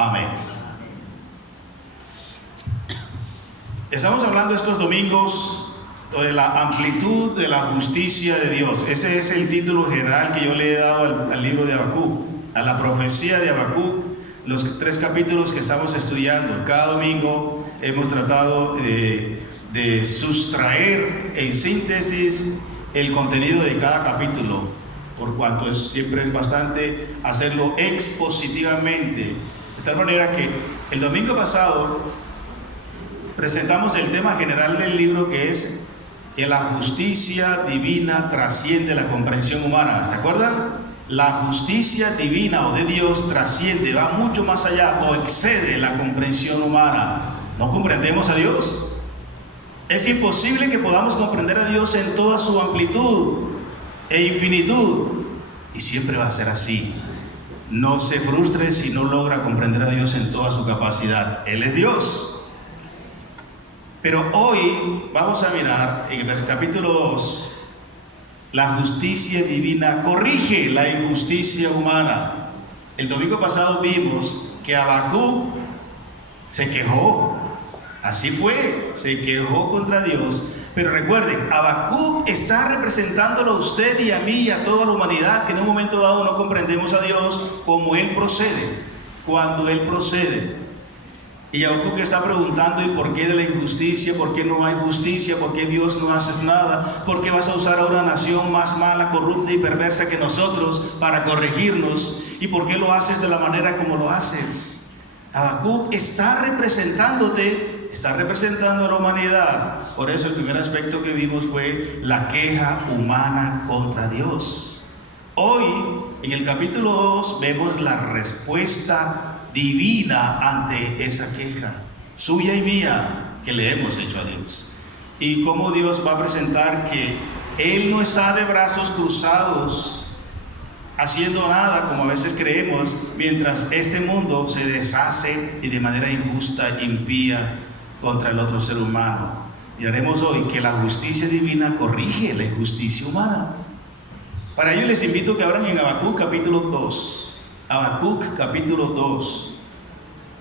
Amén. Estamos hablando estos domingos de la amplitud de la justicia de Dios. Ese es el título general que yo le he dado al libro de Habacuc, a la profecía de Habacuc, los 3 capítulos que estamos estudiando. Cada domingo hemos tratado de sustraer en síntesis el contenido de cada capítulo, por cuanto siempre es bastante hacerlo expositivamente, de tal manera que el domingo pasado presentamos el tema general del libro, que es que la justicia divina trasciende la comprensión humana. ¿Se acuerdan? La justicia divina o de Dios trasciende, va mucho más allá o excede la comprensión humana. ¿No comprendemos a Dios? Es imposible que podamos comprender a Dios en toda su amplitud e infinitud, y siempre va a ser así. No se frustre si no logra comprender a Dios en toda su capacidad. Él es Dios. Pero hoy vamos a mirar en el capítulo 2, la justicia divina corrige la injusticia humana. El domingo pasado vimos que Habacuc se quejó. Así fue, se quejó contra Dios. Pero recuerden, Habacuc está representándolo a usted y a mí y a toda la humanidad, que en un momento dado no comprendemos a Dios como Él procede, cuando Él procede. Y Habacuc está preguntando el porqué de la injusticia, por qué no hay justicia, por qué Dios no hace nada, por qué vas a usar a una nación más mala, corrupta y perversa que nosotros para corregirnos, y por qué lo haces de la manera como lo haces. Habacuc está representándote, está representando a la humanidad. Por eso el primer aspecto que vimos fue la queja humana contra Dios. Hoy, en el capítulo 2, vemos la respuesta divina ante esa queja suya y mía que le hemos hecho a Dios, y cómo Dios va a presentar que Él no está de brazos cruzados haciendo nada como a veces creemos, mientras este mundo se deshace y de manera injusta, impía contra el otro ser humano. Miraremos hoy que la justicia divina corrige la injusticia humana. Para ello les invito a que abran en Habacuc capítulo 2. Habacuc capítulo 2.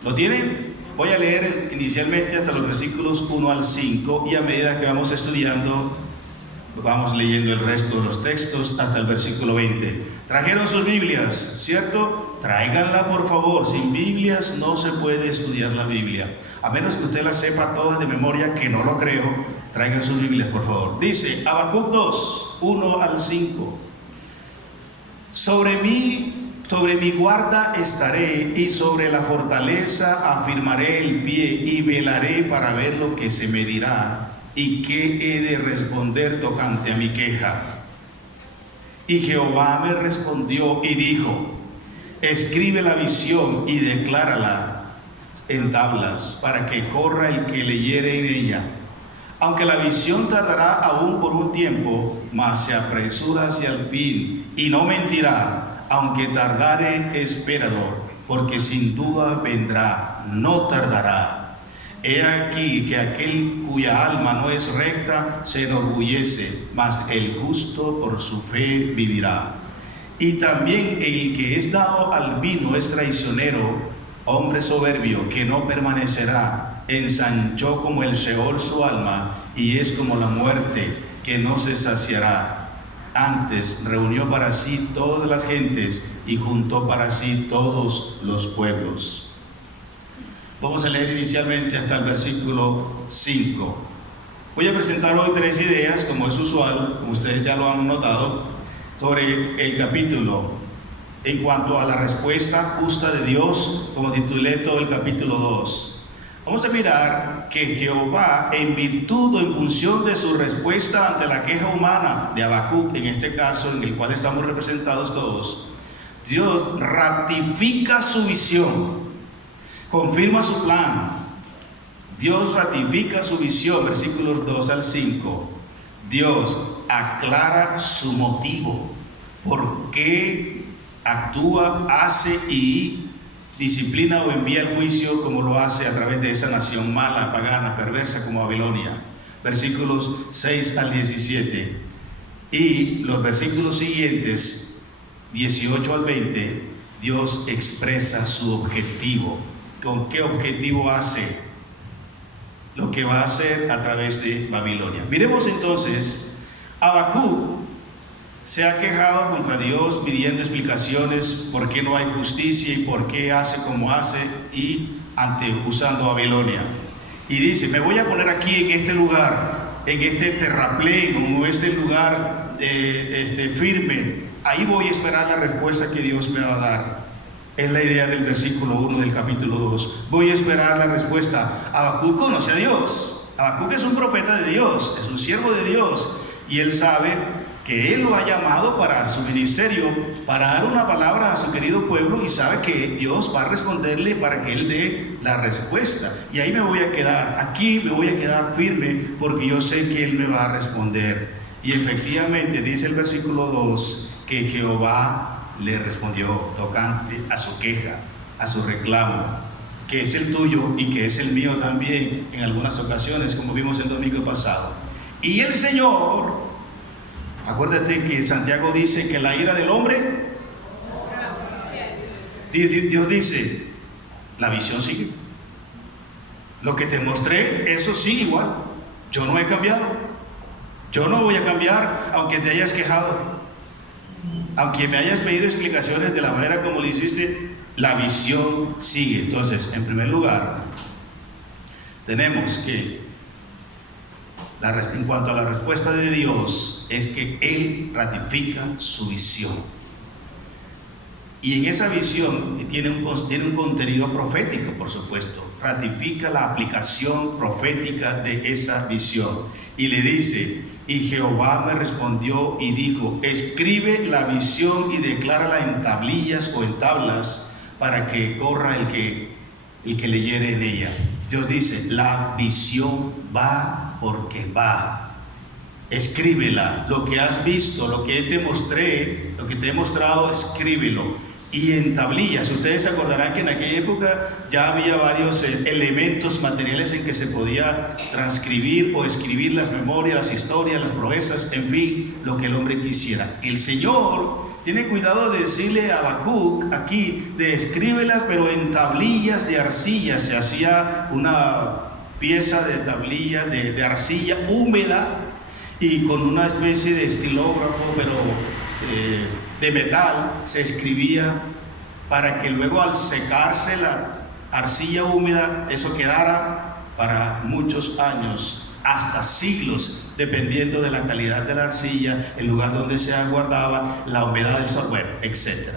¿Lo tienen? Voy a leer inicialmente hasta los versículos 1 al 5, y a medida que vamos estudiando vamos leyendo el resto de los textos hasta el versículo 20. ¿Trajeron sus Biblias? ¿Cierto? Tráiganla, por favor. Sin Biblias no se puede estudiar la Biblia, a menos que usted la sepa todas de memoria, que no lo creo. Traigan sus Biblias, por favor. Dice Habacuc 2, 1 al 5. Sobre mi guarda estaré, y sobre la fortaleza afirmaré el pie, y velaré para ver lo que se me dirá, y qué he de responder tocante a mi queja. Y Jehová me respondió y dijo: escribe la visión y declárala en tablas, para que corra el que leyere en ella. Aunque la visión tardará aún por un tiempo, mas se apresura hacia el fin, y no mentirá. Aunque tardare, espéralo, porque sin duda vendrá, no tardará. He aquí que aquel cuya alma no es recta se enorgullece, mas el justo por su fe vivirá. Y también el que es dado al vino es traicionero, hombre soberbio que no permanecerá. Ensanchó como el Sheol su alma, y es como la muerte que no se saciará. Antes reunió para sí todas las gentes, y juntó para sí todos los pueblos. Vamos a leer inicialmente hasta el versículo 5. Voy a presentar hoy 3 ideas, como es usual, como ustedes ya lo han notado, sobre el capítulo, en cuanto a la respuesta justa de Dios, como titulé todo el capítulo 2. Vamos a mirar que Jehová, en virtud o en función de su respuesta ante la queja humana de Habacuc, en este caso en el cual estamos representados todos, Dios ratifica su visión, confirma su plan. Dios ratifica su visión, versículos 2 al 5. Dios aclara su motivo, por qué actúa, hace y disciplina o envía el juicio como lo hace a través de esa nación mala, pagana, perversa como Babilonia. Versículos 6 al 17. Y los versículos siguientes, 18 al 20, Dios expresa su objetivo. ¿Con qué objetivo hace lo que va a hacer a través de Babilonia? Miremos entonces, Habacuc se ha quejado contra Dios pidiendo explicaciones por qué no hay justicia y por qué hace como hace y usando Babilonia. Y dice, me voy a poner aquí en este lugar, en este terraplén, o este lugar firme. Ahí voy a esperar la respuesta que Dios me va a dar. Es la idea del versículo 1 del capítulo 2. Voy a esperar la respuesta. Habacuc conoce a Dios. Habacuc es un profeta de Dios, es un siervo de Dios. Y él sabe que Él lo ha llamado para su ministerio, para dar una palabra a su querido pueblo, y sabe que Dios va a responderle para que Él dé la respuesta. Y ahí me voy a quedar, aquí me voy a quedar firme, porque yo sé que Él me va a responder. Y efectivamente dice el versículo 2 que Jehová le respondió tocante a su queja, a su reclamo, que es el tuyo y que es el mío también en algunas ocasiones, como vimos el domingo pasado. Y el Señor, acuérdate que Santiago dice que la ira del hombre, Dios dice, la visión sigue. Lo que te mostré, eso sigue igual. Yo no he cambiado. Yo no voy a cambiar aunque te hayas quejado, aunque me hayas pedido explicaciones de la manera como lo hiciste, la visión sigue. Entonces, en primer lugar, tenemos que, en cuanto a la respuesta de Dios, es que Él ratifica su visión. Y en esa visión tiene un contenido profético, por supuesto. Ratifica la aplicación profética de esa visión. Y le dice, y Jehová me respondió y dijo, escribe la visión y declárala en tablillas o en tablas para que corra el que leyere en ella. Dios dice, la visión va porque va. Escríbela, lo que has visto, lo que te mostré, lo que te he mostrado, escríbelo. Y en tablillas, ustedes se acordarán que en aquella época ya había varios elementos materiales en que se podía transcribir o escribir las memorias, las historias, las proezas, en fin, lo que el hombre quisiera. El Señor tiene cuidado de decirle a Habacuc aquí, de escríbelas, pero en tablillas de arcilla. Se hacía una pieza de tablilla, de arcilla húmeda, y con una especie de estilógrafo, pero de metal, se escribía para que luego al secarse la arcilla húmeda, eso quedara para muchos años, hasta siglos, dependiendo de la calidad de la arcilla, el lugar donde se guardaba, la humedad del sol, bueno, etc.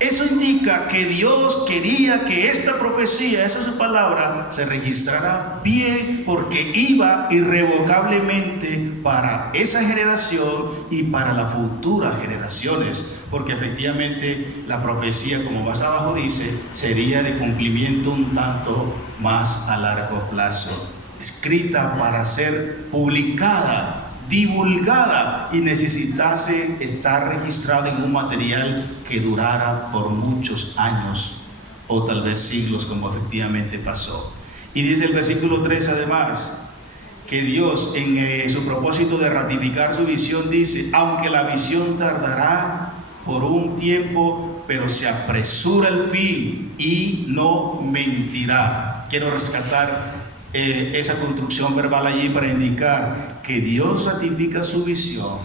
Eso indica que Dios quería que esta profecía, esa es su palabra, se registrara bien, porque iba irrevocablemente para esa generación y para las futuras generaciones, porque efectivamente la profecía, como más abajo dice, sería de cumplimiento un tanto más a largo plazo, escrita para ser publicada, divulgada, y necesitase estar registrada en un material que durara por muchos años o tal vez siglos, como efectivamente pasó. Y dice el versículo 3 además que Dios, en su propósito de ratificar su visión, dice, aunque la visión tardará por un tiempo, pero se apresura el fin y no mentirá. Quiero rescatar esa construcción verbal allí para indicar que Dios ratifica su visión,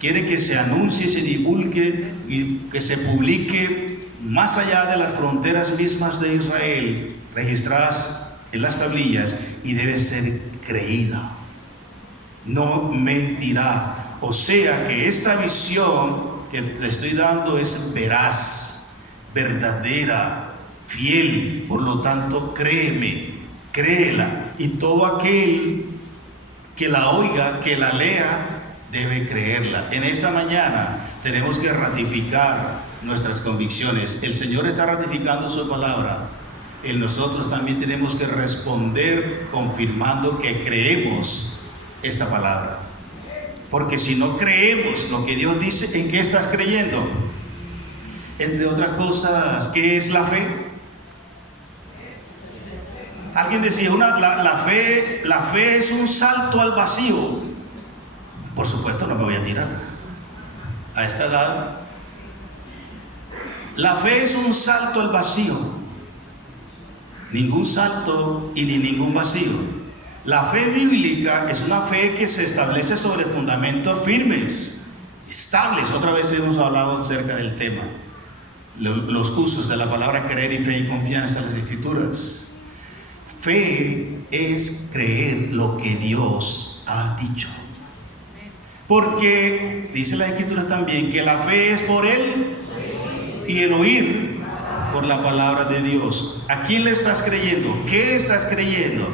quiere que se anuncie, se divulgue y que se publique más allá de las fronteras mismas de Israel, registradas en las tablillas, y debe ser creída, no mentirá. O sea que esta visión que te estoy dando es veraz, verdadera, fiel, por lo tanto créeme, créela, y todo aquel que la oiga, que la lea, debe creerla. En esta mañana tenemos que ratificar nuestras convicciones. El Señor está ratificando su palabra. En nosotros también tenemos que responder confirmando que creemos esta palabra. Porque si no creemos lo que Dios dice, ¿en qué estás creyendo? Entre otras cosas, ¿qué es la fe? Alguien decía, la fe es un salto al vacío. Por supuesto no me voy a tirar. A esta edad La fe es un salto al vacío. Ningún salto y ni ningún vacío. La fe bíblica es una fe que se establece sobre fundamentos firmes, estables. Otra vez hemos hablado acerca del tema. Los usos de la palabra creer y fe y confianza en las Escrituras. Fe es creer lo que Dios ha dicho. Porque dice la Escritura también que la fe es por Él y el oír por la palabra de Dios. ¿A quién le estás creyendo? ¿Qué estás creyendo?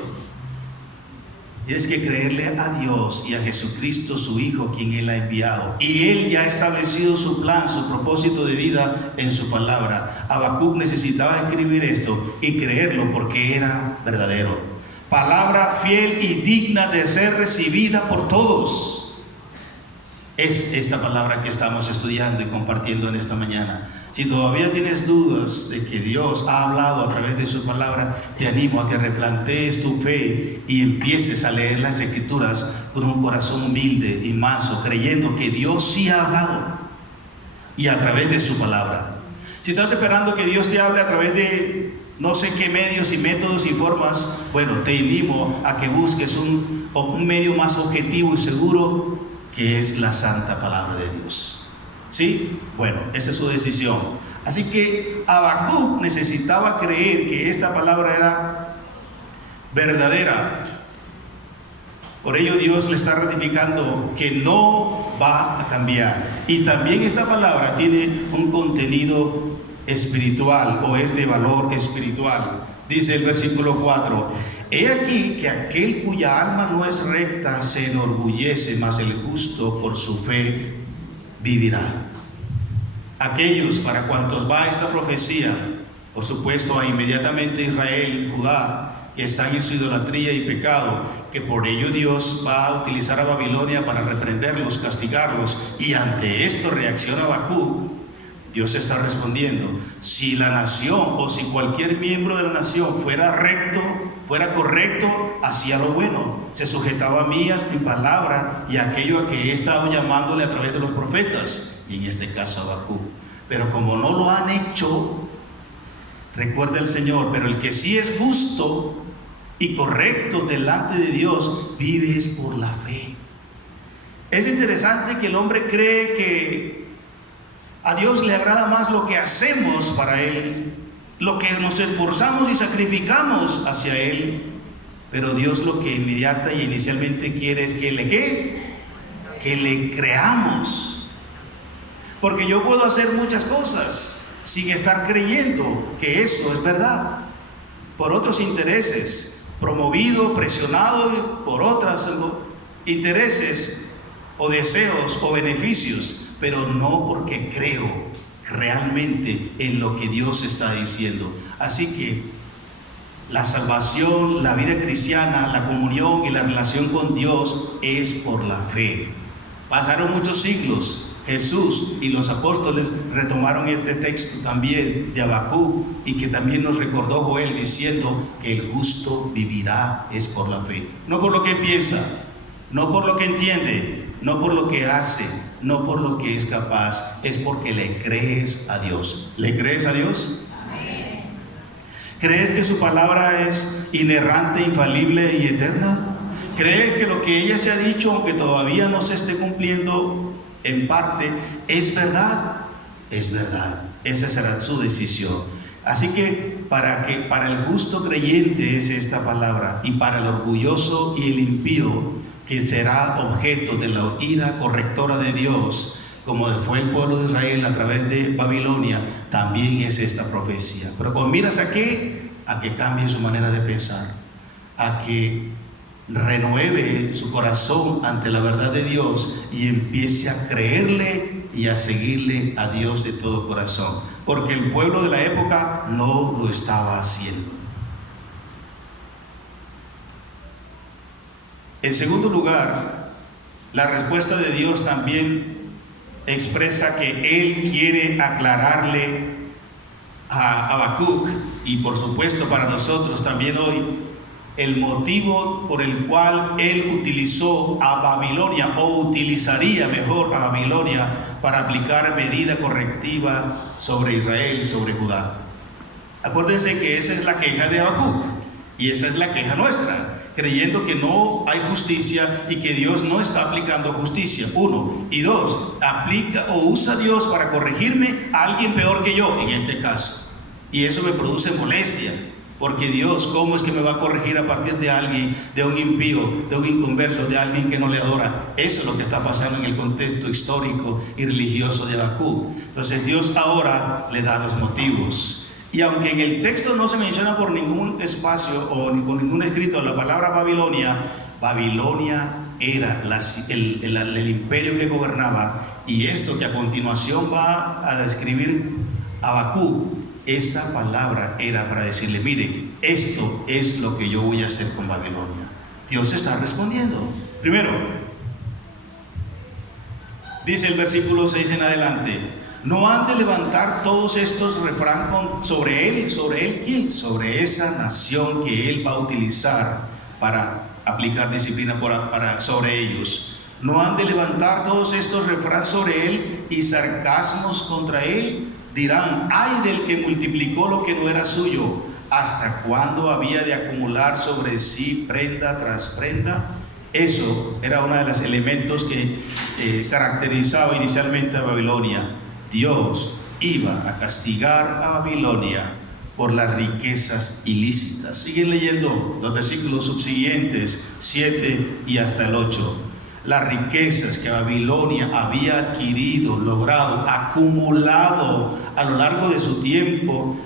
Tienes que creerle a Dios y a Jesucristo, su Hijo, quien Él ha enviado. Y Él ya ha establecido su plan, su propósito de vida en su palabra. Habacuc necesitaba escribir esto y creerlo porque era verdadero. Palabra fiel y digna de ser recibida por todos. Es esta palabra que estamos estudiando y compartiendo en esta mañana. Si todavía tienes dudas de que Dios ha hablado a través de su palabra, te animo a que replantees tu fe y empieces a leer las Escrituras con un corazón humilde y manso, creyendo que Dios sí ha hablado y a través de su palabra. Si estás esperando que Dios te hable a través de no sé qué medios y métodos y formas, bueno, te animo a que busques un medio más objetivo y seguro, que es la santa palabra de Dios. ¿Sí? Bueno, esa es su decisión. Así que Habacuc necesitaba creer que esta palabra era verdadera. Por ello Dios le está ratificando que no va a cambiar. Y también esta palabra tiene un contenido espiritual o es de valor espiritual. Dice el versículo 4: He aquí que aquel cuya alma no es recta se enorgullece, mas el justo por su fe vivirá. Aquellos para cuantos va esta profecía, por supuesto a inmediatamente Israel, Judá, que están en su idolatría y pecado, que por ello Dios va a utilizar a Babilonia para reprenderlos, castigarlos, y ante esto reacciona Habacuc. Dios está respondiendo: si la nación o si cualquier miembro de la nación fuera recto, fuera correcto, hacía lo bueno, se sujetaba a mí, a mi palabra y a aquello a que he estado llamándole a través de los profetas, y en este caso Habacuc. Pero como no lo han hecho, recuerda el Señor, pero el que sí es justo y correcto delante de Dios, vive es por la fe. Es interesante que el hombre cree que a Dios le agrada más lo que hacemos para Él, lo que nos esforzamos y sacrificamos hacia Él, pero Dios lo que inmediata y inicialmente quiere es que le creamos. Porque yo puedo hacer muchas cosas sin estar creyendo que eso es verdad, por otros intereses, promovido, presionado por otros intereses o deseos o beneficios, pero no porque creo realmente en lo que Dios está diciendo. Así que la salvación, la vida cristiana, la comunión y la relación con Dios es por la fe. Pasaron muchos siglos. Jesús y los apóstoles retomaron este texto también de Habacuc, y que también nos recordó Joel diciendo que el justo vivirá es por la fe. No por lo que piensa, no por lo que entiende, no por lo que hace, no por lo que es capaz, es porque le crees a Dios. ¿Le crees a Dios? Amén. ¿Crees que su palabra es inerrante, infalible y eterna? ¿Crees que lo que ella se ha dicho, aunque todavía no se esté cumpliendo en parte, es verdad? Es verdad. Esa será su decisión. Así que para el justo creyente es esta palabra, y para el orgulloso y el impío, que será objeto de la ira correctora de Dios, como fue el pueblo de Israel a través de Babilonia, también es esta profecía. Pero con miras a qué, a que cambie su manera de pensar, a que renueve su corazón ante la verdad de Dios y empiece a creerle y a seguirle a Dios de todo corazón, porque el pueblo de la época no lo estaba haciendo. En segundo lugar, la respuesta de Dios también expresa que Él quiere aclararle a Habacuc, y por supuesto para nosotros también hoy, el motivo por el cual él utilizó a Babilonia, o utilizaría mejor a Babilonia, para aplicar medida correctiva sobre Israel, sobre Judá. Acuérdense que esa es la queja de Habacuc, y esa es la queja nuestra, creyendo que no hay justicia y que Dios no está aplicando justicia, 1. Y 2, aplica o usa Dios para corregirme a alguien peor que yo, en este caso. Y eso me produce molestia, porque Dios, ¿cómo es que me va a corregir a partir de alguien, de un impío, de un inconverso, de alguien que no le adora? Eso es lo que está pasando en el contexto histórico y religioso de Habacuc. Entonces Dios ahora le da los motivos. Y aunque en el texto no se menciona por ningún espacio o ni por ningún escrito la palabra Babilonia, Babilonia era el imperio que gobernaba, y esto que a continuación va a describir Habacuc, esa palabra era para decirle: miren, esto es lo que yo voy a hacer con Babilonia. Dios está respondiendo. Primero, dice el versículo 6 en adelante: no han de levantar todos estos refrán sobre él ¿quién? Sobre esa nación que él va a utilizar para aplicar disciplina sobre ellos. No han de levantar todos estos refrán sobre él y sarcasmos contra él. Dirán: ay del que multiplicó lo que no era suyo. ¿Hasta cuándo había de acumular sobre sí prenda tras prenda? Eso era uno de los elementos que caracterizaba inicialmente a Babilonia. Dios iba a castigar a Babilonia por las riquezas ilícitas. Siguen leyendo los versículos subsiguientes, 7 y hasta el 8. Las riquezas que Babilonia había adquirido, logrado, acumulado a lo largo de su tiempo,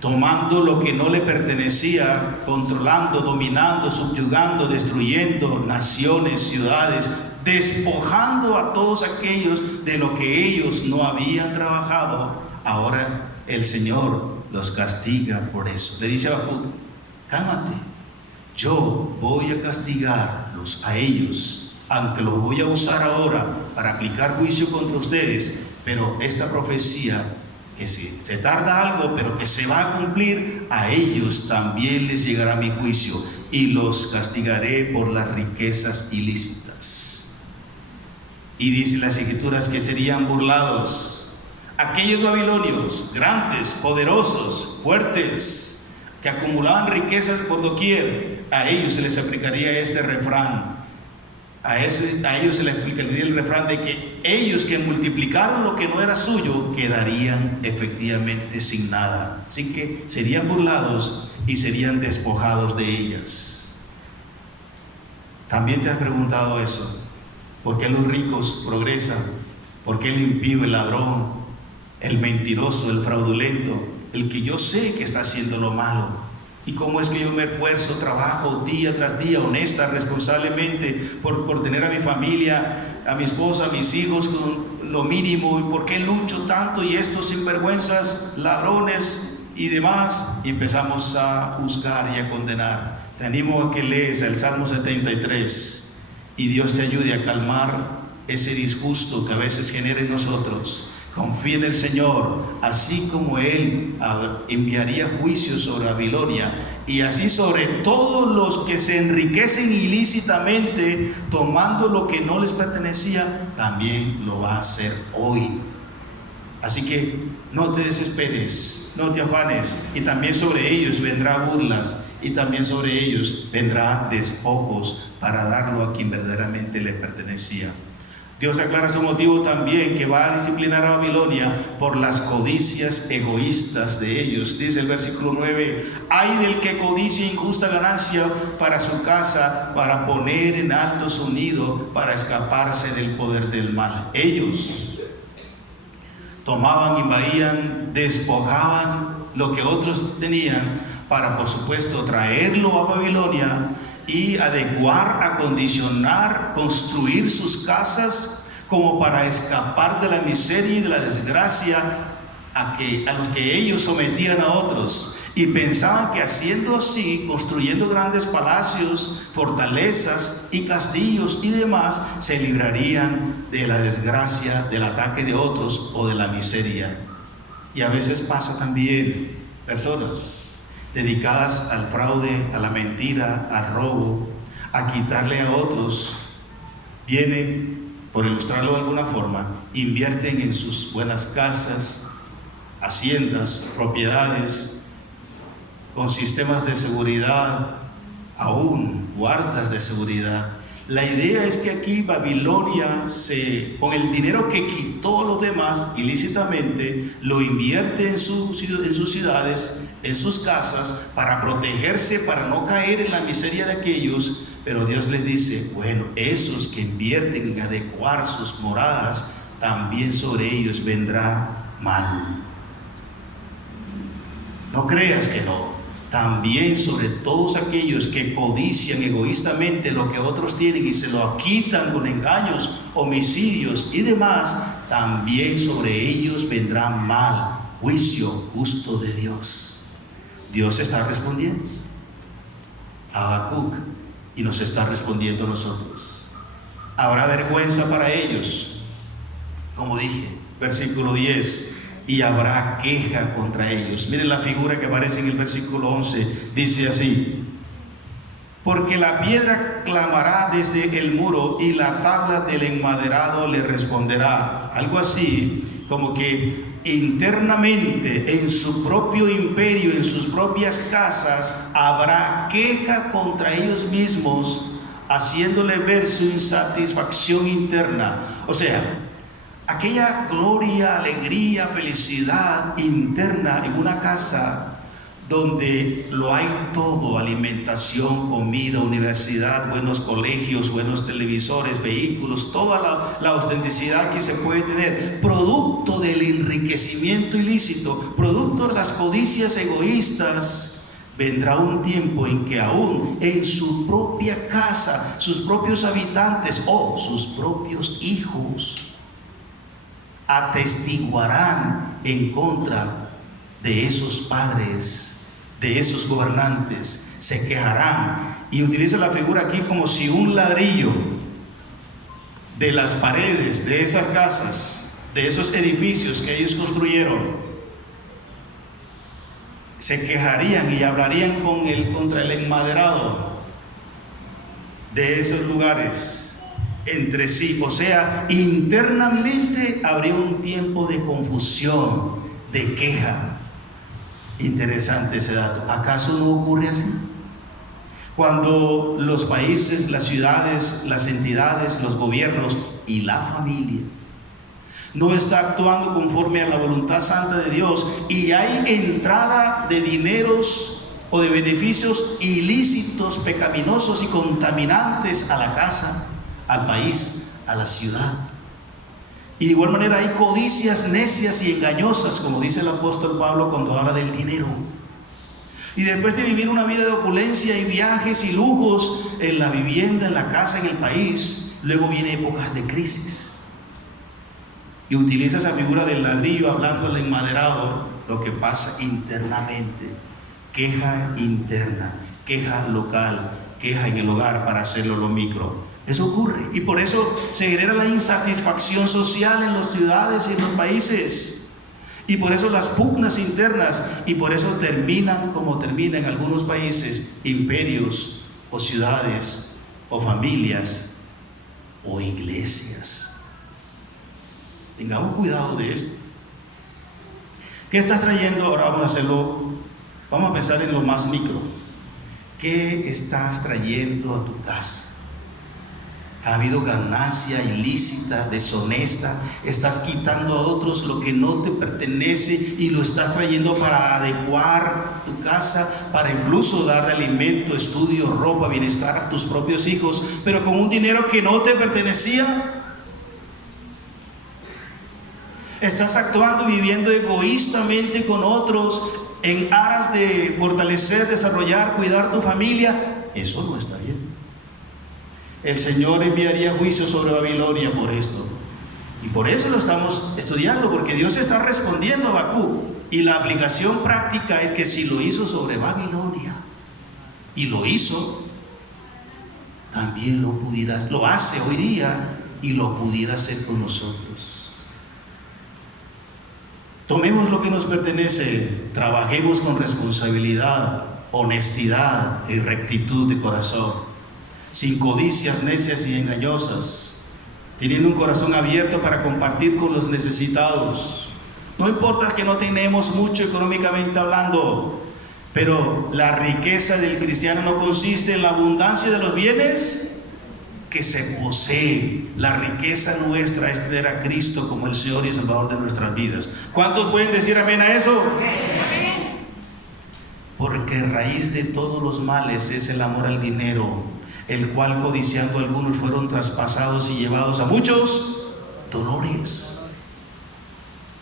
tomando lo que no le pertenecía, controlando, dominando, subyugando, destruyendo naciones, ciudades, despojando a todos aquellos de lo que ellos no habían trabajado. Ahora el Señor los castiga por eso. Le dice a Habacuc: cálmate, yo voy a castigarlos a ellos, aunque los voy a usar ahora para aplicar juicio contra ustedes, pero esta profecía, que se tarda algo, pero que se va a cumplir, a ellos también les llegará mi juicio, y los castigaré por las riquezas ilícitas. Y dice las Escrituras que serían burlados aquellos babilonios, grandes, poderosos, fuertes, que acumulaban riquezas por doquier. A ellos se les aplicaría este refrán. A ellos se les aplicaría el refrán de que ellos que multiplicaron lo que no era suyo quedarían efectivamente sin nada. Así que serían burlados y serían despojados de ellas. ¿También te has preguntado eso? ¿Por qué los ricos progresan? ¿Por qué el impío, el ladrón, el mentiroso, el fraudulento, el que yo sé que está haciendo lo malo? ¿Y cómo es que yo me esfuerzo, trabajo día tras día, honesta, responsablemente, por tener a mi familia, a mi esposa, a mis hijos con lo mínimo? ¿Y por qué lucho tanto? Y estos sinvergüenzas, ladrones y demás, y empezamos a juzgar y a condenar. Te animo a que lees el Salmo 73 y Dios te ayude a calmar ese disgusto que a veces genera en nosotros. Confía en el Señor, así como Él enviaría juicio sobre Babilonia, y así sobre todos los que se enriquecen ilícitamente, tomando lo que no les pertenecía, también lo va a hacer hoy. Así que no te desesperes, no te afanes, y también sobre ellos vendrá burlas, y también sobre ellos vendrá despojos para darlo a quien verdaderamente le pertenecía. Dios aclara su motivo también, que va a disciplinar a Babilonia por las codicias egoístas de ellos. Dice el versículo 9: ay del que codicia injusta ganancia para su casa, para poner en alto su nido, para escaparse del poder del mal. Ellos tomaban, invadían, despojaban lo que otros tenían para, por supuesto, traerlo a Babilonia y adecuar, acondicionar, construir sus casas como para escapar de la miseria y de la desgracia a los que ellos sometían a otros. Y pensaban que haciendo así, construyendo grandes palacios, fortalezas y castillos y demás, se librarían de la desgracia, del ataque de otros o de la miseria. Y a veces pasa también, personas dedicadas al fraude, a la mentira, al robo, a quitarle a otros, vienen, por ilustrarlo de alguna forma, invierten en sus buenas casas, haciendas, propiedades, con sistemas de seguridad, aún guardas de seguridad. La idea es que aquí Babilonia, con el dinero que quitó los demás ilícitamente, lo invierte en sus ciudades, en sus casas, para protegerse, para no caer en la miseria de aquellos. Pero Dios les dice, bueno, esos que invierten en adecuar sus moradas, también sobre ellos vendrá mal. No creas que no. También sobre todos aquellos que codician egoístamente lo que otros tienen y se lo quitan con engaños, homicidios y demás, también sobre ellos vendrá mal, juicio justo de Dios. Dios está respondiendo a Habacuc y nos está respondiendo a nosotros. Habrá vergüenza para ellos, como dije, versículo 10. Y habrá queja contra ellos. Miren la figura que aparece en el versículo 11. Dice así: porque la piedra clamará desde el muro y la tabla del enmaderado le responderá. Algo así como que internamente en su propio imperio, en sus propias casas, habrá queja contra ellos mismos, haciéndole ver su insatisfacción interna. O sea, aquella gloria, alegría, felicidad interna en una casa donde lo hay todo: alimentación, comida, universidad, buenos colegios, buenos televisores, vehículos, toda la autenticidad que se puede tener, producto del enriquecimiento ilícito, producto de las codicias egoístas. Vendrá un tiempo en que aún en su propia casa, sus propios habitantes o sus propios hijos atestiguarán en contra de esos padres, de esos gobernantes, se quejarán. Y utiliza la figura aquí como si un ladrillo de las paredes de esas casas, de esos edificios que ellos construyeron, se quejarían y hablarían contra el enmaderado de esos lugares entre sí. O sea, internamente habría un tiempo de confusión, de queja. Interesante ese dato. ¿Acaso no ocurre así? Cuando los países, las ciudades, las entidades, los gobiernos y la familia no está actuando conforme a la voluntad santa de Dios y hay entrada de dineros o de beneficios ilícitos, pecaminosos y contaminantes a la casa, al país, a la ciudad. Y de igual manera hay codicias necias y engañosas, como dice el apóstol Pablo cuando habla del dinero. Y después de vivir una vida de opulencia y viajes y lujos en la vivienda, en la casa, en el país, luego viene épocas de crisis. Y utiliza esa figura del ladrillo hablando al enmaderado, lo que pasa internamente. Queja interna, queja local, queja en el hogar, para hacerlo lo micro. Eso ocurre y por eso se genera la insatisfacción social en las ciudades y en los países, y por eso las pugnas internas, y por eso terminan como terminan en algunos países, imperios o ciudades o familias o iglesias. Tengamos cuidado de esto. ¿Qué estás trayendo? Ahora vamos a pensar en lo más micro. ¿Qué estás trayendo a tu casa? Ha habido ganancia ilícita, deshonesta. Estás quitando a otros lo que no te pertenece y lo estás trayendo para adecuar tu casa, para incluso darle alimento, estudio, ropa, bienestar a tus propios hijos, pero con un dinero que no te pertenecía. Estás actuando y viviendo egoístamente con otros en aras de fortalecer, desarrollar, cuidar tu familia. Eso no está bien. El Señor enviaría juicio sobre Babilonia por esto. Y por eso lo estamos estudiando, porque Dios está respondiendo a Habacuc. Y la aplicación práctica es que si lo hizo sobre Babilonia, y lo hizo, también lo hace hoy día y lo pudiera hacer con nosotros. Tomemos lo que nos pertenece, trabajemos con responsabilidad, honestidad y rectitud de corazón, sin codicias necias y engañosas, teniendo un corazón abierto para compartir con los necesitados. No importa que no tenemos mucho económicamente hablando, pero la riqueza del cristiano no consiste en la abundancia de los bienes que se posee. La riqueza nuestra es tener a Cristo como el Señor y Salvador de nuestras vidas. ¿Cuántos pueden decir amén a eso? Porque raíz de todos los males es el amor al dinero, el cual codiciando algunos fueron traspasados y llevados a muchos dolores.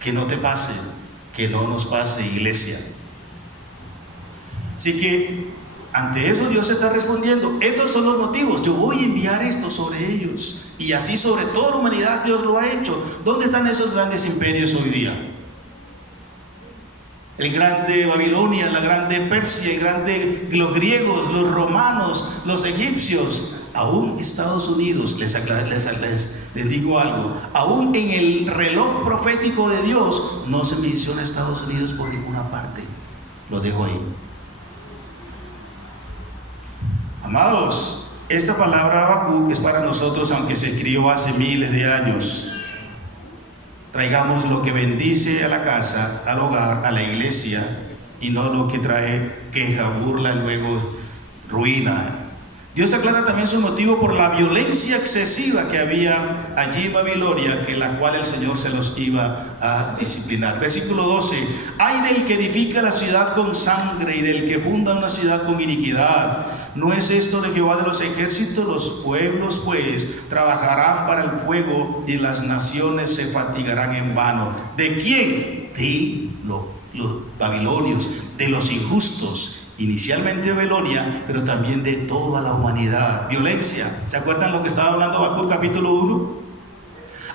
Que no te pase, que no nos pase, iglesia. Así que ante eso Dios está respondiendo. Estos son los motivos. Yo voy a enviar esto sobre ellos. Y así sobre toda la humanidad Dios lo ha hecho. ¿Dónde están esos grandes imperios hoy día? El grande Babilonia, la grande Persia, los griegos, los romanos, los egipcios. Aún Estados Unidos, les digo algo, aún en el reloj profético de Dios no se menciona Estados Unidos por ninguna parte. Lo dejo ahí. Amados, esta palabra Habacuc es para nosotros, aunque se escribió hace miles de años. Traigamos lo que bendice a la casa, al hogar, a la iglesia, y no lo que trae queja, burla y luego ruina. Dios aclara también su motivo por la violencia excesiva que había allí en Babilonia, que la cual el Señor se los iba a disciplinar. Versículo 12: ay del que edifica la ciudad con sangre y del que funda una ciudad con iniquidad. ¿No es esto de Jehová de los ejércitos? Los pueblos pues trabajarán para el fuego y las naciones se fatigarán en vano. ¿De quién? De los babilonios, de los injustos, inicialmente de Babilonia, pero también de toda la humanidad. Violencia. ¿Se acuerdan lo que estaba hablando Habacuc capítulo 1?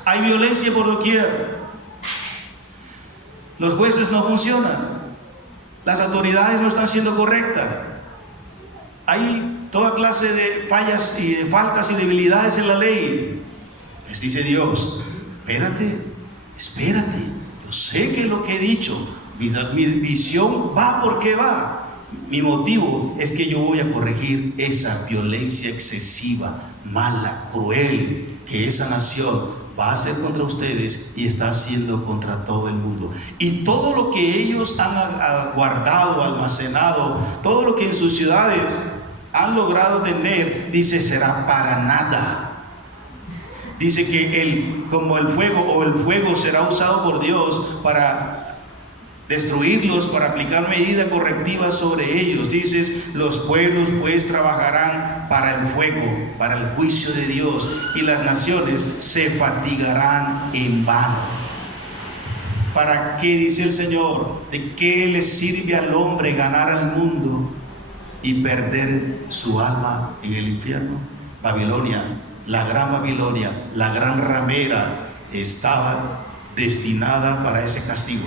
Hay violencia por doquier. Los jueces no funcionan. Las autoridades no están siendo correctas. Hay toda clase de fallas y de faltas y debilidades en la ley. Les dice Dios: espérate, yo sé que lo que he dicho, mi visión va porque va. Mi motivo es que yo voy a corregir esa violencia excesiva, mala, cruel, que esa nación va a hacer contra ustedes y está haciendo contra todo el mundo. Y todo lo que ellos han guardado, almacenado, todo lo que en sus ciudades han logrado tener, dice, será para nada. Dice que el fuego será usado por Dios para destruirlos, para aplicar medidas correctivas sobre ellos. Dices, los pueblos pues trabajarán para el fuego, para el juicio de Dios, y las naciones se fatigarán en vano. ¿Para qué, dice el Señor? ¿De qué le sirve al hombre ganar al mundo y perder su alma en el infierno? Babilonia, la gran ramera, estaba destinada para ese castigo.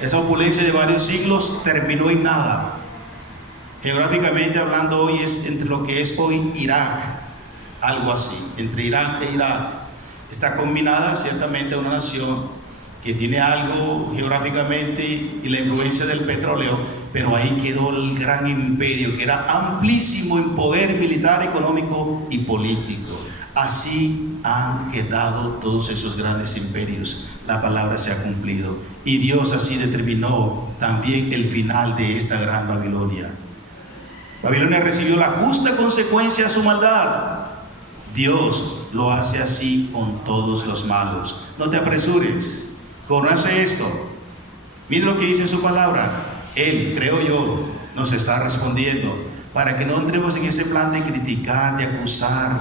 Esa opulencia de varios siglos terminó en nada. Geográficamente hablando, hoy es entre lo que es hoy Irak, algo así, entre Irán e Irak. Está combinada ciertamente a una nación que tiene algo geográficamente y la influencia del petróleo, pero ahí quedó el gran imperio, que era amplísimo en poder militar, económico y político. Así han quedado todos esos grandes imperios. La palabra se ha cumplido y Dios así determinó también el final de esta gran Babilonia. Babilonia recibió la justa consecuencia de su maldad. Dios lo hace así con todos los malos. No te apresures, conoce esto. Mire lo que dice en su palabra. Él, creo yo, nos está respondiendo para que no entremos en ese plan de criticar, de acusar,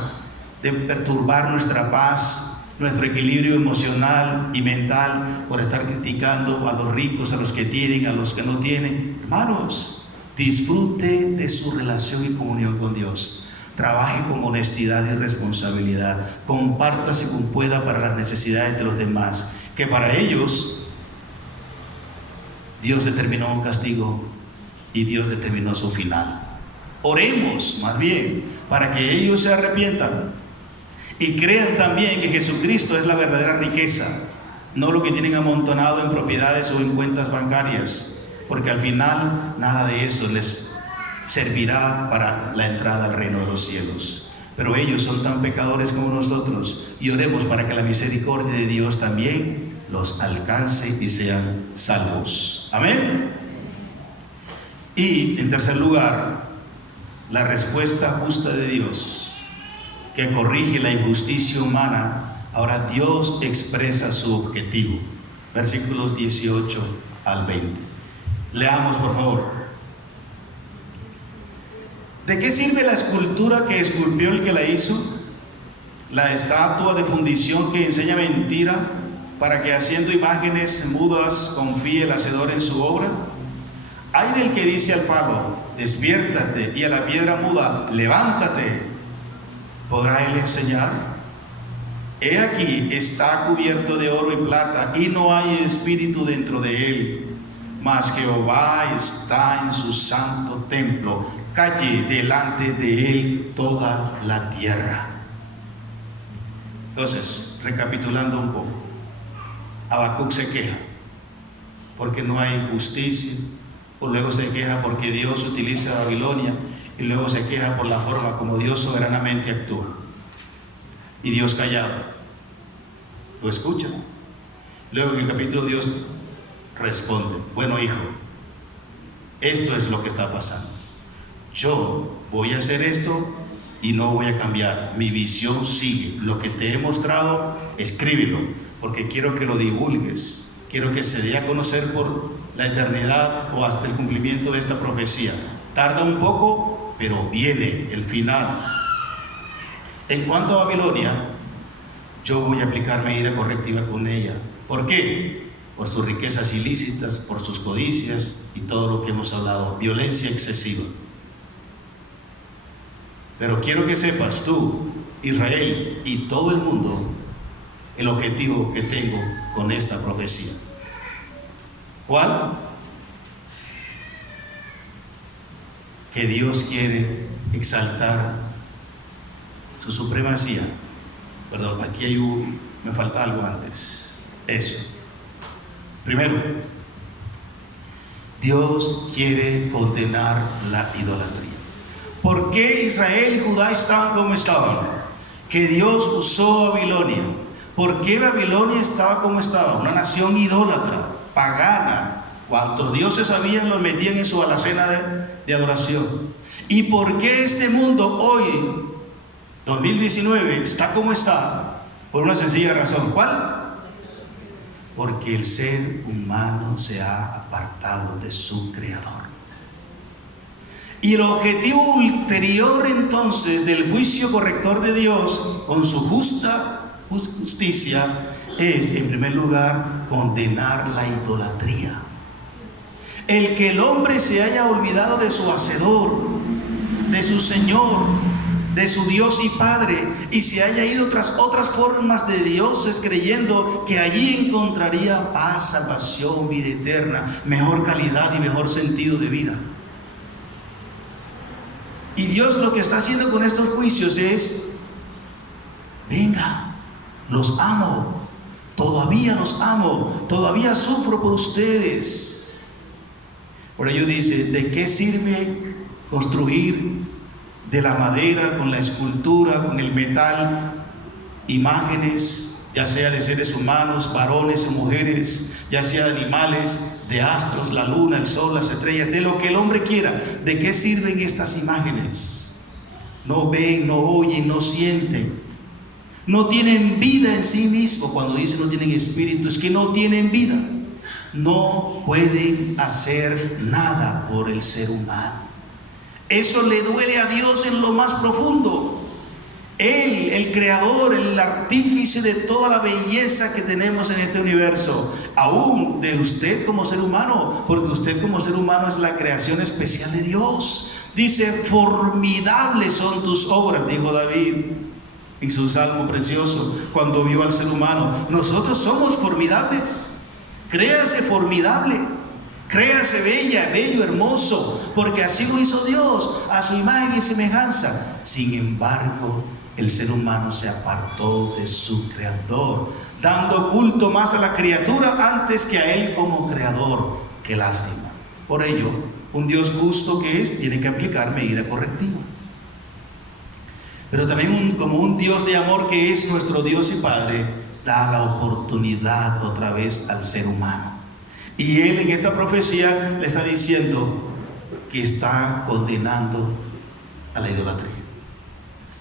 de perturbar nuestra paz, nuestro equilibrio emocional y mental por estar criticando a los ricos, a los que tienen, a los que no tienen. Hermanos, disfrute de su relación y comunión con Dios. Trabaje con honestidad y responsabilidad. Comparta según pueda para las necesidades de los demás, que para ellos Dios determinó un castigo y Dios determinó su final. Oremos más bien para que ellos se arrepientan y crean también que Jesucristo es la verdadera riqueza, no lo que tienen amontonado en propiedades o en cuentas bancarias, porque al final nada de eso les servirá para la entrada al reino de los cielos. Pero ellos son tan pecadores como nosotros, y oremos para que la misericordia de Dios también los alcance y sean salvos. Amén. Y en tercer lugar, la respuesta justa de Dios, que corrige la injusticia humana. Ahora Dios expresa su objetivo. Versículos 18 al 20. Leamos, por favor. ¿De qué sirve la escultura que esculpió el que la hizo? La estatua de fundición que enseña mentira, para que haciendo imágenes mudas confíe el hacedor en su obra. Ay del que dice al palo, despiértate, y a la piedra muda, levántate. ¿Podrá él enseñar? He aquí, está cubierto de oro y plata, y no hay espíritu dentro de él. Mas Jehová está en su santo templo. Calle delante de él toda la tierra. Entonces, recapitulando un poco, Habacuc se queja porque no hay justicia, o luego se queja porque Dios utiliza a Babilonia, y luego se queja por la forma como Dios soberanamente actúa. Y Dios callado, lo escucha. Luego en el capítulo Dios responde: bueno, hijo, esto es lo que está pasando. Yo voy a hacer esto y no voy a cambiar. Mi visión sigue. Lo que te he mostrado, escríbelo, porque quiero que lo divulgues. Quiero que se dé a conocer por la eternidad o hasta el cumplimiento de esta profecía. Tarda un poco, pero viene el final. En cuanto a Babilonia, yo voy a aplicar medida correctiva con ella. ¿Por qué? Por sus riquezas ilícitas, por sus codicias y todo lo que hemos hablado. Violencia excesiva. Pero quiero que sepas tú, Israel y todo el mundo, el objetivo que tengo con esta profecía. ¿Cuál? Que Dios quiere exaltar su supremacía. Perdón, aquí me falta algo antes. Eso. Primero, Dios quiere condenar la idolatría. ¿Por qué Israel y Judá estaban como estaban? Que Dios usó a Babilonia. ¿Por qué Babilonia estaba como estaba? Una nación idólatra, pagana. Cuantos dioses habían los metían en su alacena de adoración. ¿Y por qué este mundo hoy, 2019, está como está? Por una sencilla razón. ¿Cuál? Porque el ser humano se ha apartado de su Creador. Y el objetivo ulterior entonces del juicio corrector de Dios con su justicia es, en primer lugar, condenar la idolatría. El que el hombre se haya olvidado de su Hacedor, de su Señor, de su Dios y Padre, y se haya ido tras otras formas de dioses, creyendo que allí encontraría paz, salvación, vida eterna, mejor calidad y mejor sentido de vida. Y Dios lo que está haciendo con estos juicios es: venga, los amo, todavía los amo, todavía sufro por ustedes. Por ello dice: ¿de qué sirve construir de la madera, con la escultura, con el metal, imágenes, ya sea de seres humanos, varones o mujeres, ya sea de animales, de astros, la luna, el sol, las estrellas, de lo que el hombre quiera? ¿De qué sirven estas imágenes? No ven, no oyen, no sienten, no tienen vida en sí mismos. Cuando dicen no tienen espíritu, es que no tienen vida. No pueden hacer nada por el ser humano. Eso le duele a Dios en lo más profundo. Él, el creador, el artífice de toda la belleza que tenemos en este universo, aún de usted como ser humano, porque usted como ser humano es la creación especial de Dios. Dice: formidables son tus obras, dijo David en su salmo precioso cuando vio al ser humano. Nosotros somos formidables. Créase formidable, créase bella, bello, hermoso, porque así lo hizo Dios, a su imagen y semejanza. Sin embargo, el ser humano se apartó de su Creador, dando culto más a la criatura antes que a Él como creador. ¡Qué lástima! Por ello, un Dios justo que es, tiene que aplicar medida correctiva. Pero también como un Dios de amor que es nuestro Dios y Padre, da la oportunidad otra vez al ser humano. Y Él en esta profecía le está diciendo que está condenando a la idolatría.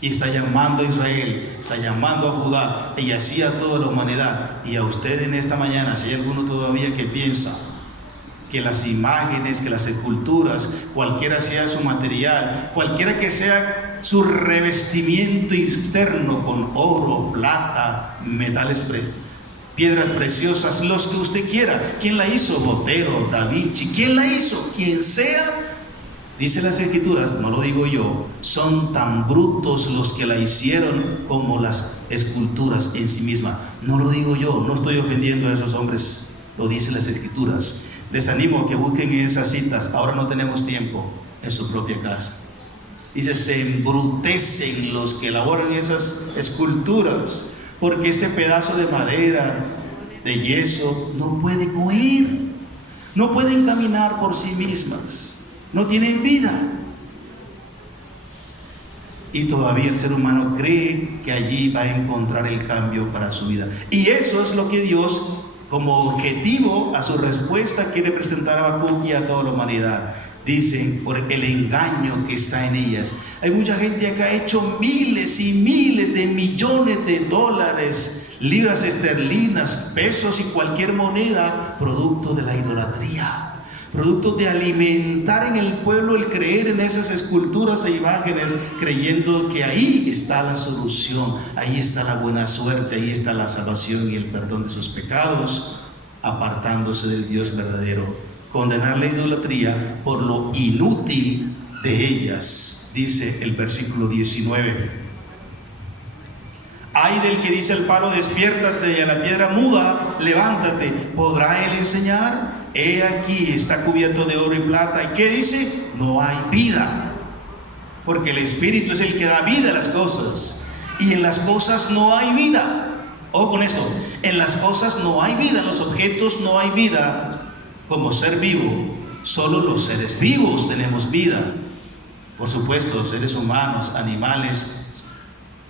Y está llamando a Israel, está llamando a Judá y así a toda la humanidad. Y a usted en esta mañana, si hay alguno todavía que piensa que las imágenes, que las esculturas, cualquiera sea su material, cualquiera que sea su revestimiento externo con oro, plata, metales, piedras preciosas, los que usted quiera. ¿Quién la hizo? Botero, Da Vinci. ¿Quién la hizo? Quien sea. Dice las Escrituras, no lo digo yo, son tan brutos los que la hicieron como las esculturas en sí mismas. No lo digo yo, no estoy ofendiendo a esos hombres, lo dicen las Escrituras. Les animo a que busquen esas citas, ahora no tenemos tiempo, en su propia casa. Dice, se embrutecen los que elaboran esas esculturas, porque este pedazo de madera, de yeso, no pueden oír, no pueden caminar por sí mismas. No tienen vida. Y todavía el ser humano cree que allí va a encontrar el cambio para su vida. Y eso es lo que Dios, como objetivo a su respuesta, quiere presentar a Habacuc y a toda la humanidad. Dicen, por el engaño que está en ellas. Hay mucha gente que ha hecho miles y miles de millones de dólares, libras esterlinas, pesos y cualquier moneda, producto de la idolatría. Producto de alimentar en el pueblo el creer en esas esculturas e imágenes, creyendo que ahí está la solución, ahí está la buena suerte, ahí está la salvación y el perdón de sus pecados, apartándose del Dios verdadero. Condenar la idolatría por lo inútil de ellas, dice el versículo 19. Ay del que dice al palo, despiértate, y a la piedra muda, levántate. ¿Podrá él enseñar? He aquí, está cubierto de oro y plata. ¿Y qué dice? No hay vida. Porque el Espíritu es el que da vida a las cosas. Y en las cosas no hay vida. Ojo con esto. En las cosas no hay vida, en los objetos no hay vida. Como ser vivo, solo los seres vivos tenemos vida. Por supuesto, seres humanos, animales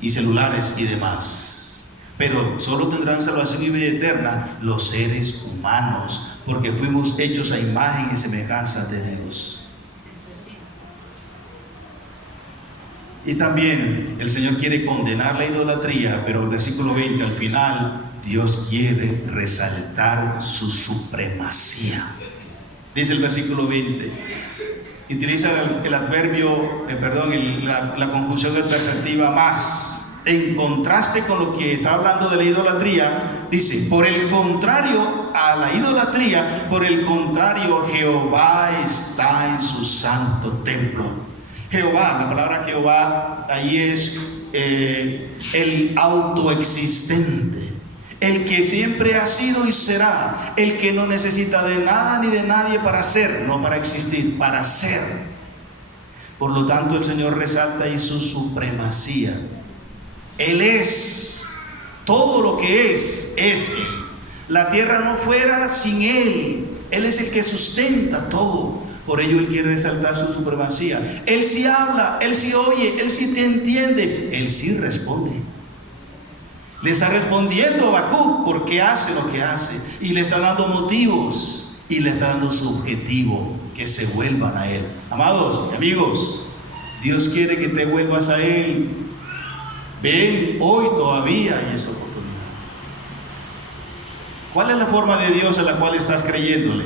y celulares y demás. Pero solo tendrán salvación y vida eterna los seres humanos, porque fuimos hechos a imagen y semejanza de Dios. Y también el Señor quiere condenar la idolatría, pero el versículo 20 al final, Dios quiere resaltar su supremacía. Dice el versículo 20, utiliza el adverbio, la conjunción adversativa más. En contraste con lo que está hablando de la idolatría, dice, por el contrario a la idolatría, por el contrario, Jehová está en su santo templo. Jehová, la palabra Jehová ahí es el autoexistente, el que siempre ha sido y será, el que no necesita de nada ni de nadie para ser, no para existir, para ser. Por lo tanto, el Señor resalta ahí su supremacía. Él es, todo lo que es Él. La tierra no fuera sin Él. Él es el que sustenta todo. Por ello Él quiere resaltar su supremacía. Él sí habla, Él sí oye, Él sí te entiende, Él sí responde. Le está respondiendo a Habacuc porque hace lo que hace. Y le está dando motivos y le está dando su objetivo, que se vuelvan a Él. Amados y amigos, Dios quiere que te vuelvas a Él. Ven, hoy todavía hay esa oportunidad. ¿Cuál es la forma de Dios en la cual estás creyéndole?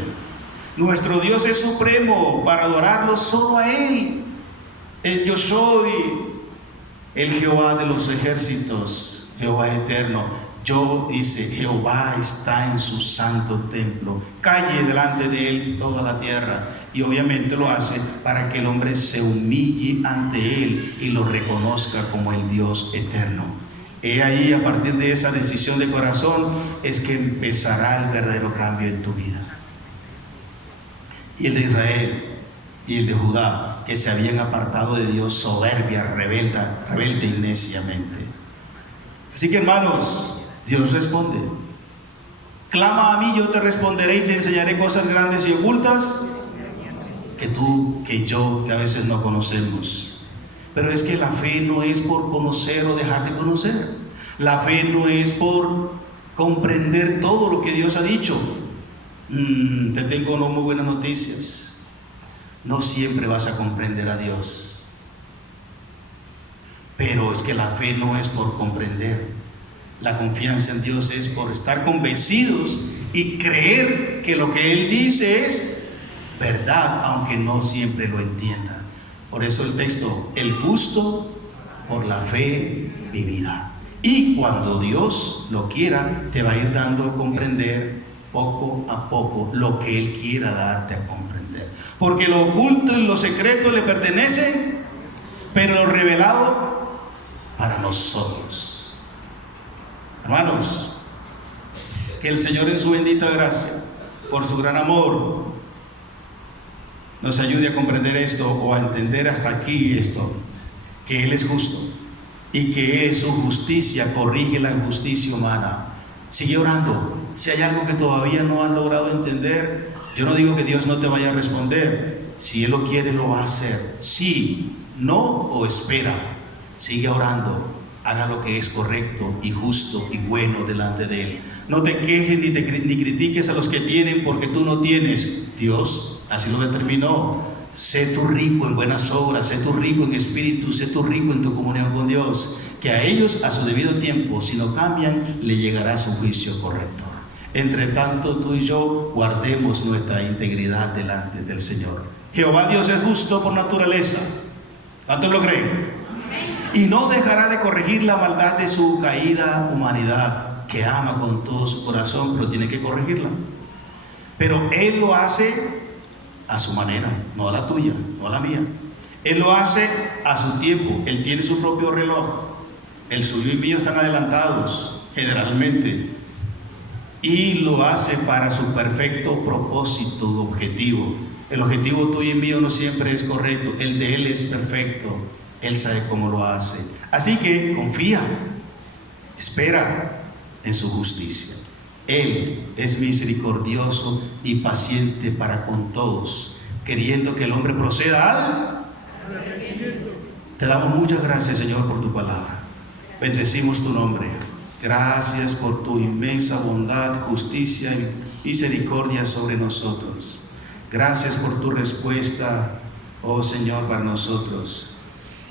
Nuestro Dios es supremo, para adorarlo solo a Él. El yo soy, el Jehová de los ejércitos, Jehová eterno. Yo, dice, Jehová está en su santo templo. Calle delante de Él toda la tierra. Y obviamente lo hace para que el hombre se humille ante Él y lo reconozca como el Dios eterno. He ahí, a partir de esa decisión de corazón, es que empezará el verdadero cambio en tu vida. Y el de Israel y el de Judá, que se habían apartado de Dios soberbia, rebelde y neciamente. Así que, hermanos, Dios responde. Clama a mí, yo te responderé y te enseñaré cosas grandes y ocultas que tú, que yo, que a veces no conocemos. Pero es que la fe no es por conocer o dejar de conocer. La fe no es por comprender todo lo que Dios ha dicho. Te tengo muy buenas noticias. No siempre vas a comprender a Dios. Pero es que la fe no es por comprender. La confianza en Dios es por estar convencidos y creer que lo que Él dice es verdad, aunque no siempre lo entienda. Por eso el texto, el justo por la fe vivirá. Y cuando Dios lo quiera, te va a ir dando a comprender poco a poco lo que Él quiera darte a comprender. Porque lo oculto y lo secreto le pertenece, pero lo revelado para nosotros. Hermanos, que el Señor en su bendita gracia, por su gran amor, nos ayude a comprender esto o a entender hasta aquí esto, que Él es justo y que su justicia corrige la injusticia humana. Sigue orando. Si hay algo que todavía no has logrado entender, yo no digo que Dios no te vaya a responder. Si Él lo quiere, lo va a hacer. Sí, no o espera. Sigue orando. Haga lo que es correcto y justo y bueno delante de Él. No te quejes ni critiques a los que tienen, porque tú no tienes. Dios así lo determinó. Sé tú rico en buenas obras, sé tú rico en espíritu, sé tú rico en tu comunión con Dios. Que a ellos a su debido tiempo, si no cambian, le llegará su juicio corrector. Entre tanto, tú y yo guardemos nuestra integridad delante del Señor. Jehová Dios es justo por naturaleza. ¿Cuántos lo creen? Y no dejará de corregir la maldad de su caída humanidad, que ama con todo su corazón, pero tiene que corregirla. Pero Él lo hace a su manera, no a la tuya, no a la mía. Él lo hace a su tiempo. Él tiene su propio reloj. El suyo y mío están adelantados, generalmente. Y lo hace para su perfecto propósito, objetivo. El objetivo tuyo y mío no siempre es correcto. El de Él es perfecto. Él sabe cómo lo hace. Así que confía, espera en su justicia. Él es misericordioso y paciente para con todos, queriendo que el hombre proceda al arrepentimiento. Te damos muchas gracias, Señor, por tu palabra. Bendecimos tu nombre. Gracias por tu inmensa bondad, justicia y misericordia sobre nosotros. Gracias por tu respuesta, oh Señor, para nosotros.